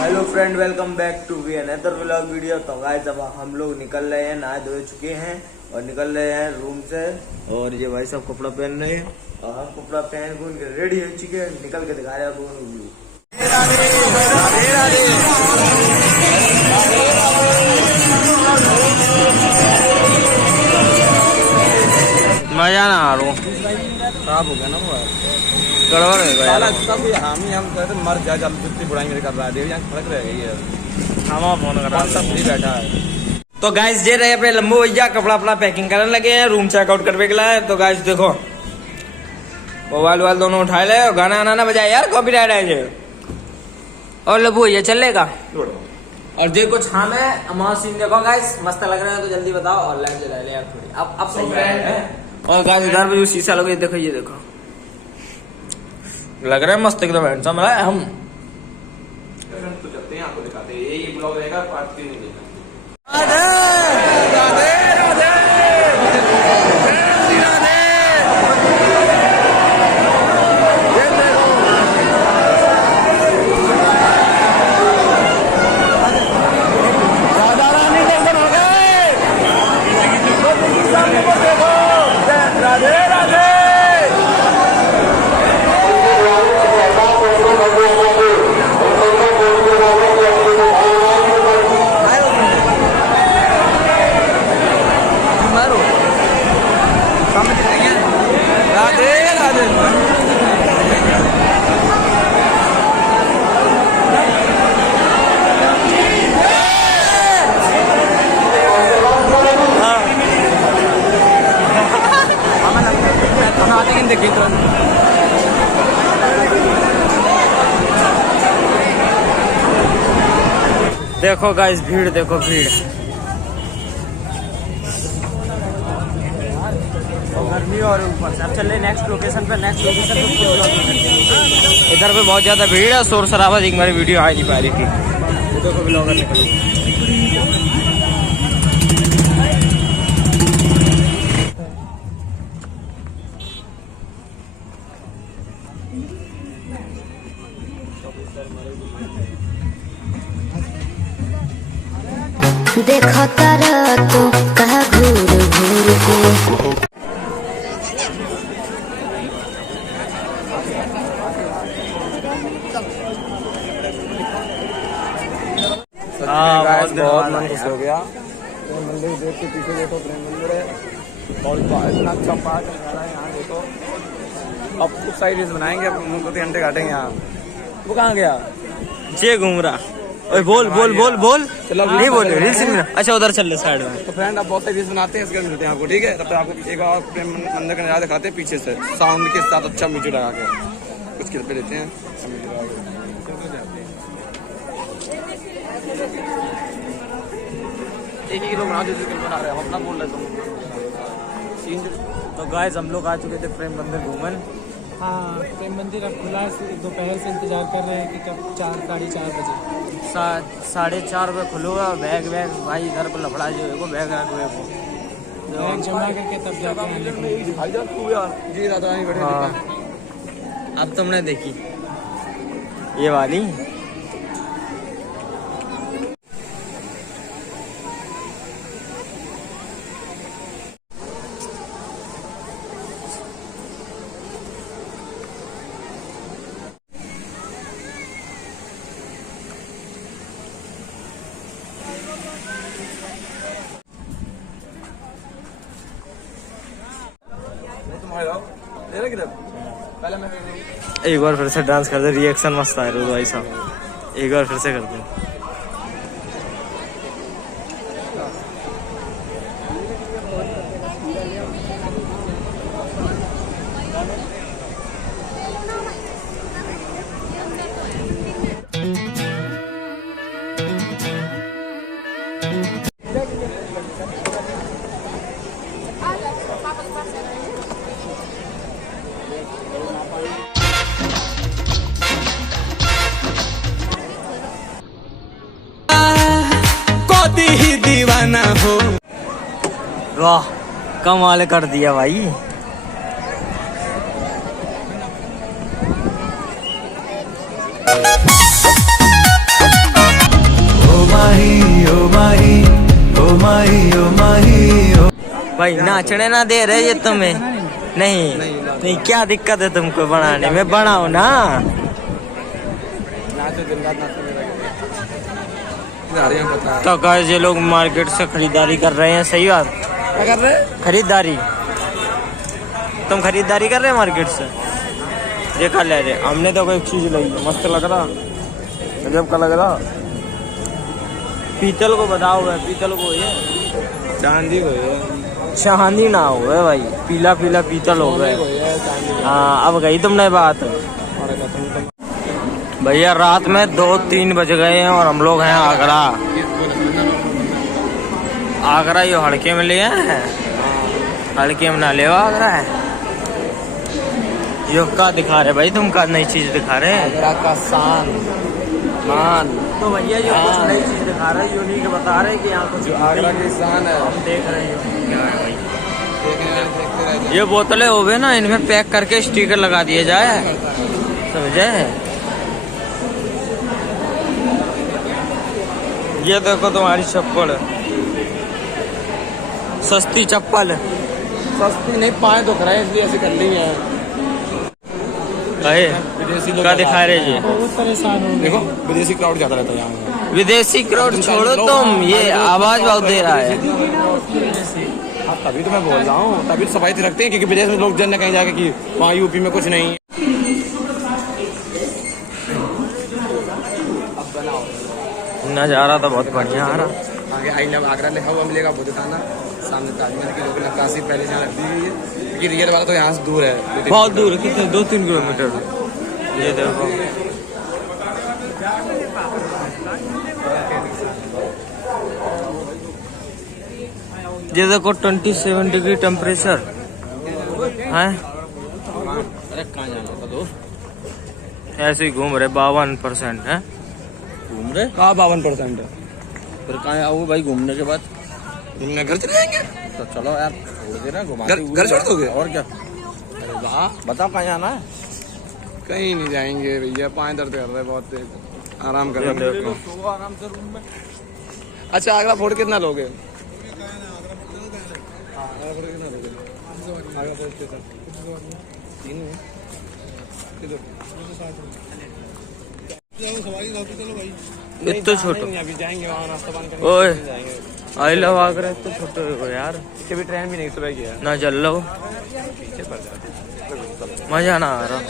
Hello friend, welcome back to we another vlog video. तो guys अब हम लोग निकल रहे हैं, नहा धो चुके हैं और निकल रहे हैं रूम से। और ये भाई सब कपड़ा पहन रहे हैं और हम कपड़ा पहन के रेडी हो चुके हैं, निकल के दिखा रहे हैं आपको व्यू। मजा ना आ रहा, खराब हो गया ना वो, गड़बड़ है हम कहते मर जा, जब जितनी बुराई मेरे कर रहा है यहाँ फर्क रह गई है। हम फोन कर रहा है, फ्री बैठा है। तो गाइस जे रहे अपने लंबू भैया कपड़ा अपना पैकिंग करने लगे हैं, रूम चेकआउट करने के लिए। तो गाइस देखो मोबाइल वाल दोनों उठा ले और गाना आना बजाए यार, कॉपीराइट है ये। और लंबू भैया चलेगा और जे कुछ हम है हमारा सीन देखो गाइस, मस्त लग रहा है तो जल्दी बताओ और लाइट जला ले यार थोड़ी। अब सही है। और गाइस इधर पे जो शीशा लगा देखो, ये देखो लग रहा है मस्त एकदम हैंडसम है। हम तो चलते हैं, आपको दिखाते हैं, यही ब्लॉग रहेगा, पार्ट 3 नहीं देगा। देखो गाइस भीड़, देखो भीड़, गर्मी और ऊपर से अब चल रहे नेक्स्ट लोकेशन पे। इधर पे बहुत ज्यादा भीड़ है, शोर शराबा देख मेरी वीडियो आ नहीं पा रही थी। देखो ब्लॉगर निकल देखो तारा तो कहा घूर घूर के। बहुत मन खुश हो गया। प्रेम मंदिर देख के पीछे देखो, प्रेम मंदिर है और इतना अच्छा पार्क है यहाँ देखो। अब कुछ साइड रील्स बनाएंगे, अब 2-3 घंटे काटेंगे यहाँ। वो कहाँ गया? जे घूम रहा। ओए बोल बोल बोल बोल, नहीं बोले रील्स में। अच्छा उधर चल रहे साइड में। तो फ्रेंड आप बहुत सारी रील्स बनाते हैं, इसके मिलते हैं आपको, ठीक है? तब तक आपको एक और प्रेम मंदिर का नजारा दिखाते हैं पीछे से, साउंड के साथ अच्छा म्यूजिक लगा के कुछ क्लिप लेते हैं। एक ही लोग बना रहे हैं, हम अपना बोल रहे थे। तो गाइस हम लोग आ चुके थे प्रेम मंदिर घूमन। हाँ प्रेम मंदिर अब खुला है, दोपहर से इंतजार कर रहे हैं कि कब 4-4:30 बजे। 4:30 बजे खुलूगा। बैग भाई इधर पर लफड़ा जो है वो बैग रख हुए वो बैग जमा करके तब जाते हैं। अब तुमने देखी ये वाली। एक बार फिर से डांस करते, रिएक्शन मस्त आया रोज भाई साहब। एक बार फिर से करते हैं। ही दीवाना हो। वाह कमाल कर दिया भाई। भाई नाचने ना दे रहे ये तुम्हें? नहीं नहीं, क्या दिक्कत है तुमको बनाने में? बनाओ ना। नाचो दिन रात नाचते पता है। तो गाइस ये लोग मार्केट से खरीदारी कर रहे हैं, सही बात। क्या कर रहे? खरीदारी। तुम खरीदारी कर रहे हैं मार्केट से? देखा ले रहे हमने तो कोई चीज ली, मस्त लग रहा, गजब का लग रहा। पीतल को बताओ भाई, पीतल को ये चांदी को है, चांदी ना हो गए भाई, पीला पीला पीतल हो गए। हाँ अब गई तुमने बात। भैया रात में 2-3 बज गए हैं और हम लोग हैं आगरा। आगरा ये हड़के में ले हैं, हड़के में ना ले आगरा है। यो का दिखा रहे भाई, तुम का नई चीज दिखा रहे हैं? आगरा का शान मान। तो भैया ये कुछ नई चीज दिखा रहे हैं, यूनिक बता रहे हैं कि यहाँ कुछ आगरा की शान है। हम देख रहे हैं क्या है भाई। देखते रह ये बोतलें हो गए ना, इनमें पैक करके स्टिकर लगा दिए जाए, समझे? ये देखो तुम्हारी चप्पल, सस्ती चप्पल। सस्ती नहीं, पाए दुख रहे हैं इसलिए ऐसे कर ली है। विदेशी लोग क्या दिखा रहे जी? बहुत परेशान हो गए। देखो विदेशी क्राउड ज्यादा रहता है यहाँ। विदेशी क्राउड छोड़ो तुम, ये आवाज बहुत दे रहा है। हाँ तभी तो मैं बोल रहा हूँ, तभी तो सफाई रखते हैं, क्योंकि विदेश में लोग जन कहीं जाके कि वहाँ यूपी में कुछ नहीं। नजारा तो बहुत बढ़िया आ रहा। आगे आई लव आगरा लिखा हुआ मिलेगा, वो दिखाना। सामने ताजमहल की जो कि नक्काशी पहले से यहाँ रख दी गई है, क्योंकि रियल वाला तो यहाँ से दूर है, बहुत दूर, कितने 2-3 किलोमीटर। ये देखो ये देखो 27 डिग्री टेम्परेचर है। अरे कहाँ जाना था दोस्त? ऐसे ही घूम रहे 52% है। घूम रहे कहाँ 52% है? फिर कहाँ आऊँ भाई घूमने के बाद? घूमने घर चले जाएंगे तो चलो यार, छोड़ दे ना घुमा। घर छोड़ दोगे और क्या? अरे वाह, बताओ कहाँ जाना है? कहीं नहीं जाएंगे भैया, पाँव दर्द कर रहे बहुत तेज, आराम कर रहे आराम से रूम में। अच्छा आगरा फोर्ट कितना लोगे? इतना छोटो अभी जाएंगे वहाँ नाश्ता पानी करने। ओए आई लव आगरा, इतना छोटे हो यार। पीछे भी ट्रेन भी नहीं सुबह की है ना चल लो, पीछे पर जाते। मजा ना आ रहा।